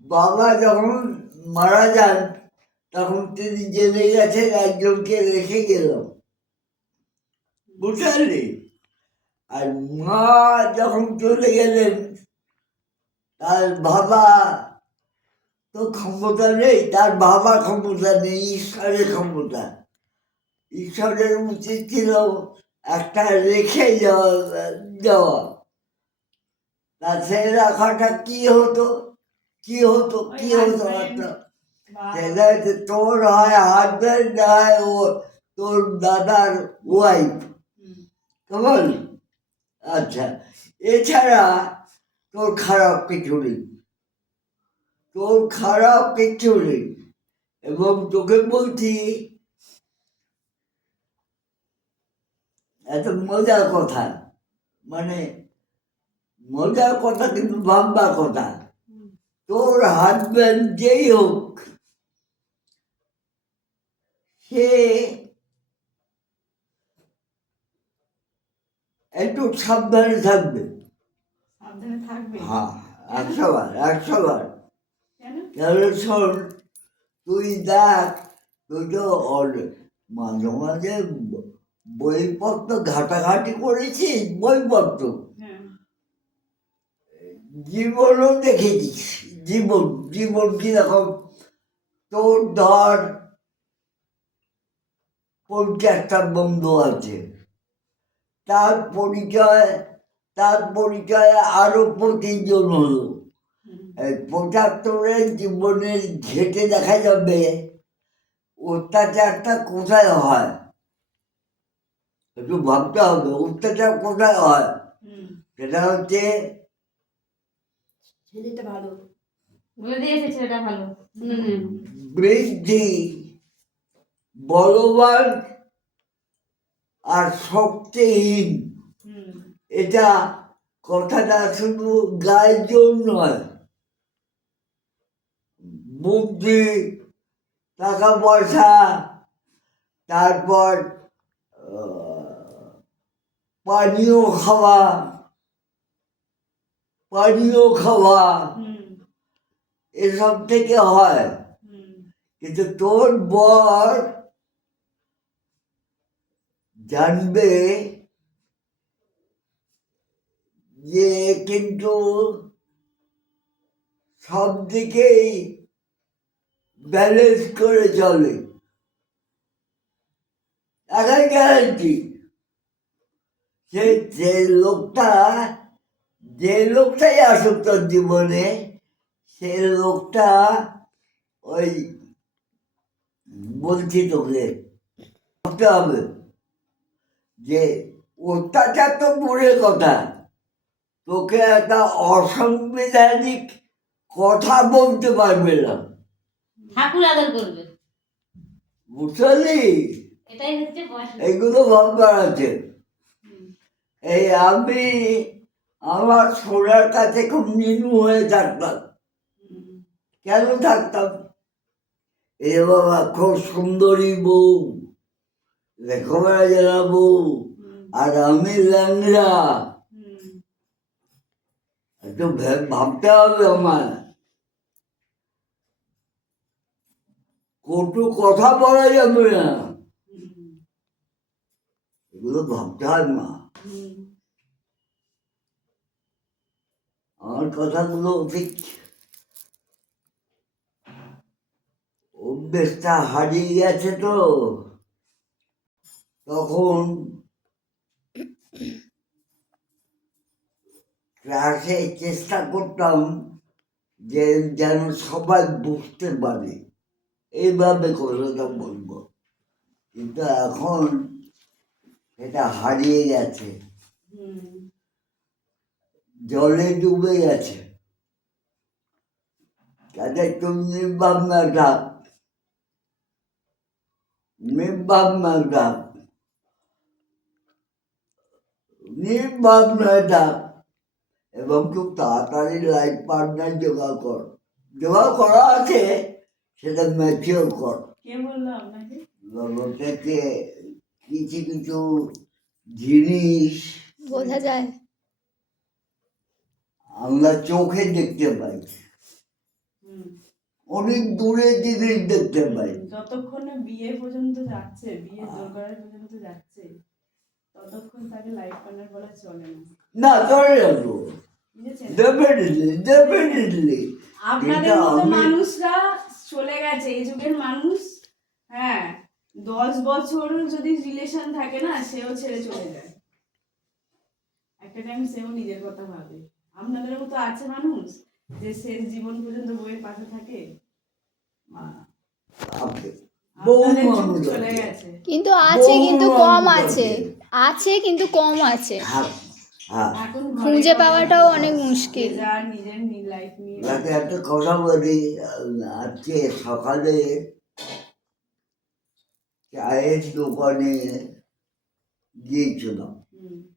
বাবা যখন মারা যান তখন তিনি জেনে গেছেন একজনকে রেখে গেলাম, বুঝলি? আর মা যখন চলে গেলেন তার বাবা তো ক্ষমতা নেই, তার বাবা ক্ষমতা নেই, ঈশ্বরের ক্ষমতা। ঈশ্বরের উচিত ছিল একটা রেখে যাওয়া। তা সে রাখাটা কি হতো একটা সেটা হচ্ছে তোর হয় হাজব্যান্ড, হয় ও তোর দাদার ওয়াইফ, কেমন? আচ্ছা, এছাড়া তোর খারাপ কিছু নেই, এবং তোকে বলছি এত মজার কথা, মানে মজার কথা কিন্তু ভাববার কথা। তোর হাজব্যান্ড যেই হোক, সে একটু সাবধানে থাকবে। হ্যাঁ, 100 বার। তাহলে শোন, তুই দেখ, তুই তো মাঝে মাঝে বইপত্র ঘাটাঘাটি করেছিস, বইপত্র জীবনও দেখেছিস। জীবন কিরকম। তোর ধর 50টা বন্ধু আছে, তার পরিচয় আরো 25জন হলো। 75-এর জীবনের ঘেটে দেখা যাবে অত্যাচারটা কোথায় হয়। একটু ভাবতে হবে অত্যাচার কোথায় হয়। সেটা হচ্ছে বৃদ্ধি, বলবান আর শক্তিহীন। এটা কথাটা শুধু গায়ের জোর নয়, বুদ্ধি, টাকা পয়সা, তারপর পানীয় খাওয়া এসব থেকে হয়। কিন্তু তোর বর জানবে যে কিন্তু সব দিকেই ব্যালেন্স করে চলে, একাই গ্যারান্টি। যে লোকটাই আসুক তোর জীবনে, সে লোকটা ওই বলছি তোকে ভাবতে হবে যে অত্যাচার তো দূরের কথা, তোকে একটা অসাংবিধানিক কথা বলতে পারবে না, ঠাকুর আদর করবে, বুঝলি? এগুলো ভাববার আছে। এই আমি আমার সোনার কাছে খুব নিনু হয়ে থাকতাম। কেন থাকতাম? এ বাবা খুব সুন্দরী বউ, লেখাপড়া জানা বউ, আর আমি ল্যাংড়া। একটু ভাবতে হবে আমার। কটু কথা বলা যাবে না, এগুলো ভাবতে হয় না। আমার কথাগুলো ঠিক অভ্যেসটা হারিয়ে গেছে তো, তখন ক্লাসে চেষ্টা করতাম যে যেন সবাই বুঝতে পারে, এইভাবে কথাটা বলবো। কিন্তু এখন এটা হারিয়ে গেছে, জলে ডুবে গেছে। কাজে তুমি নির্ভাবনা ডাক, এবং খুব তাড়াতাড়ি লাইফ পার্টনার জোগাড় করা আছে, সেটা ম্যাচিওর কর। কিছু কিছু জিনিস বোঝা যায়, আমরা চোখে দেখতে পাই, হুম। অনেক দূরে জিনিস দেখতে পাই। যতক্ষণে বিয়ে পর্যন্ত যাচ্ছে, বিয়ে দরকারের পর্যন্ত যাচ্ছে, ততক্ষণ তাকে লাইফ পার্টনার বলা চলে না। না, চলে যাবো, বুঝেছেন? ডেফিনেটলি। আপনাদের মতো আমি- মানুষরা চলে গেছে, এই যুগের মানুষ। হ্যাঁ, 10 বছর যদি রিলেশন থাকে না, সেও ছেড়ে চলে যায়। একটা টাইম সেও নিজের কথা ভাবে। আপনাদের মতো আছে মানুষ যে শেষ জীবন পর্যন্ত বইয়ের পাশে থাকে? বহু আপনাদের যুগ মানুষ চলে আছে। গেছে। কিন্তু আছে, বহু কিন্তু কম মানুষ আছে। আছে কিন্তু কম আছে। হ্যাঁ, হ্যাঁ। এখন খুঁজে পাওয়াটাও অনেক মুশকিল। যার নিজের লাইফ নিয়ে তাকে একটা কথা বলি, আজকে সকালে চায়ের দোকানে গিয়েছিলাম। হুম,